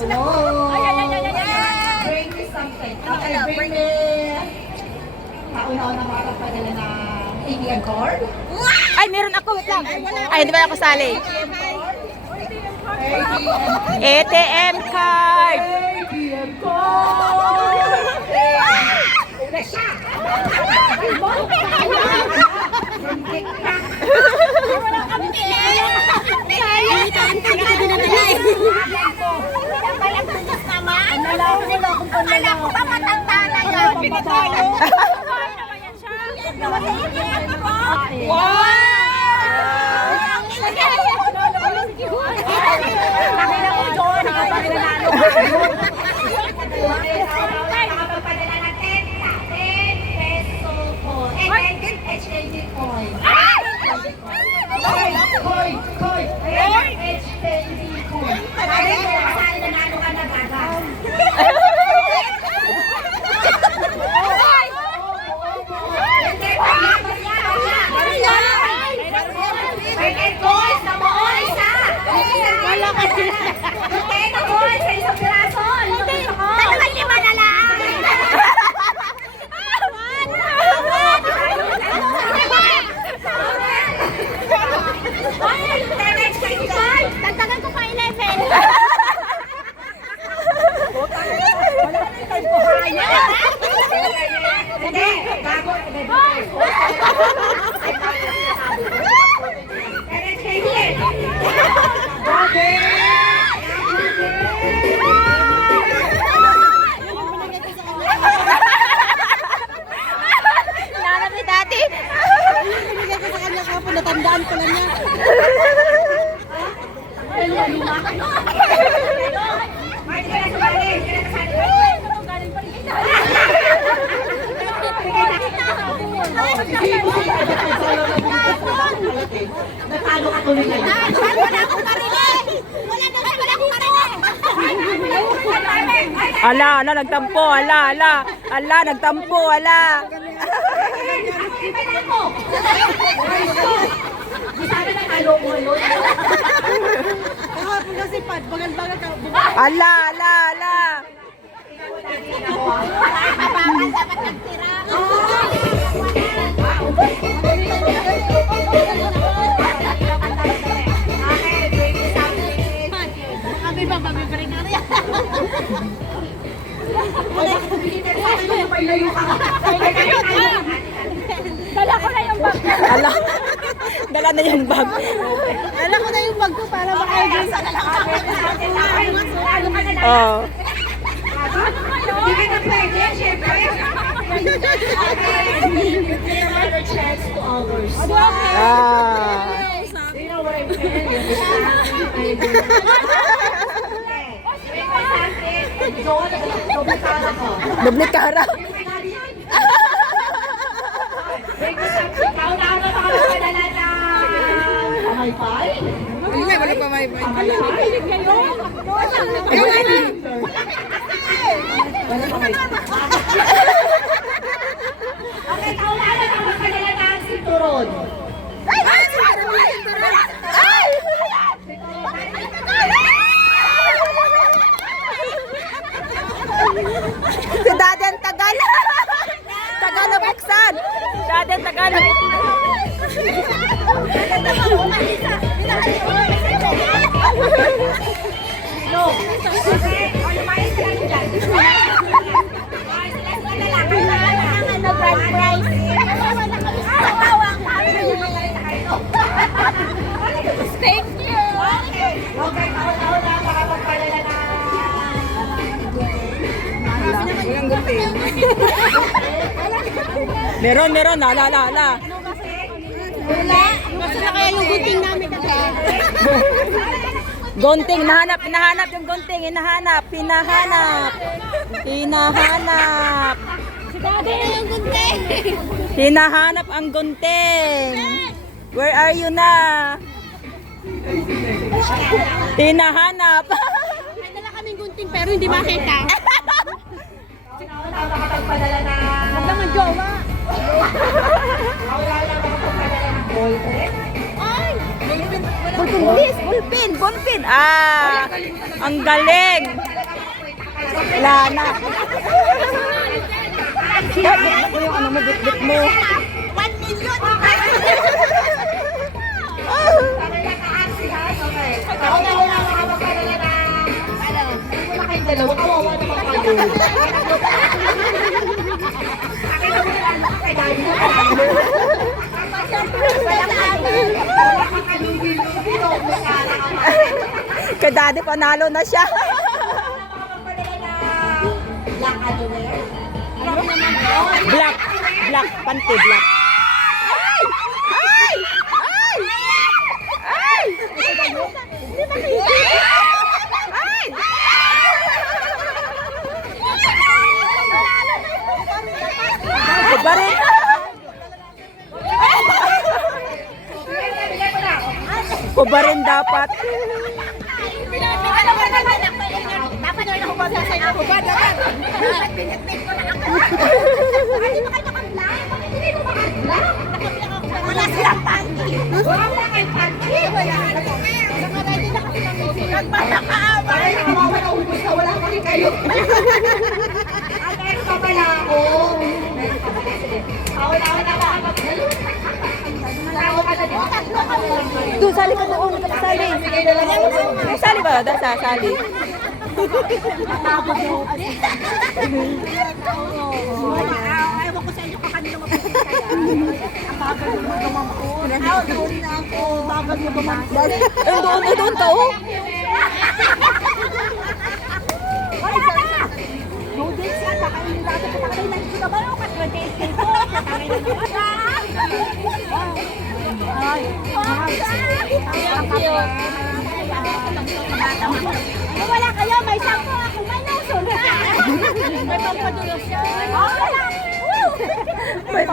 Hello! Bring me something. Okay, bring me... Kauna-una makakapagdala ng ATM card. Ay, meron ako. Wait lang. Ay, hindi ba ako sali? ATM card. ATM card! Wala kami Akala ko ba matanda na yan? Wow! Nakita ko doon, nakapaglalalo. Nakapagpadala ng 10 peso po. HKD coin. Coin! Coin! HKD coin. Kaya ko kasali na nalo ka na gaga. Tagtagan ko pa 11. Hindi, bago. Nanap ni dati. Binigay ko sa kanya kapon, natandaan ko lang niya. Natalo ka tuloy na yun. Wala akong parinig! Wala akong parinig! Ala, nagtampo. Ala, nagtampo. Sabi na talo ko yun. Kahapon kasi pad, bagal-bagal ka. Ala. Mabagal dapat nagtira. Kami ba, mabibring na rin. Dala ko na yung bag. Ala. Dala na yung bag. Alam ko na yung bag ko para makaibig. Oh. Hindi ka na pwede, syempre. Give another chance to others. Ah. You know what I'm saying? Doble cara. High five? Hindi, wala pa may bay. Okay, kauna-una ang magpadala ng sinturon. Si Daddy ang tagal. Tagal na buksan. Daddy ang tagal. Thank you. Okay, kauna-una makapagpadala ng... Meron. Ala. Wala. Basta na kaya yung gunting namin kasi. Gunting, hinahanap yung gunting, hinahanap. Si Daddy yung gunting. Hinahanap ang gunting. Where are you na? Hinahanap. May dala kaming gunting pero hindi makita. Kauna-una makapagpadala ng... Huwag naman jowa. Kauna-una makapagpadala ng boyfriend. Ay! Bilis, bulpin, bulpin. Ah, ang galing. Wala na. Bit mo yung ano mo, bit mo. 1 million! Kay daddy panalo na siya. Black. Black. Panty black. Ay! Ay! Ay! Ay! Ay! Kubarin. Kubarin dapat. Dapat na ako sa'yo. Dapat binitbit ko na ako. Hindi ba kayo naka-vlog? Bakit hindi ko maka-vlog? Wala silang panty. Wala kayong panty. Nagpapakaaway. Nakawawa na ubus na wala pa rin kayo. Meron pa pala ako. Meron pa pala. Wala ka na. Doon, sali ka doon. Sali. Sali ba? Sali. Ewan ko sa inyo kung kanino mabuti kaya. Ang bagal mo dumampo. Doon na ako. Bagal mo dumampo. Doon ka, oh. Wala na! Noodles yan. Kakainin natin. Kakainin lang ito naman. O, ka-28 ko. Kakainin na naman. Ay. Wala kayo. May sampo ako. May nusul. May pampadulos yan. Oh, wala. May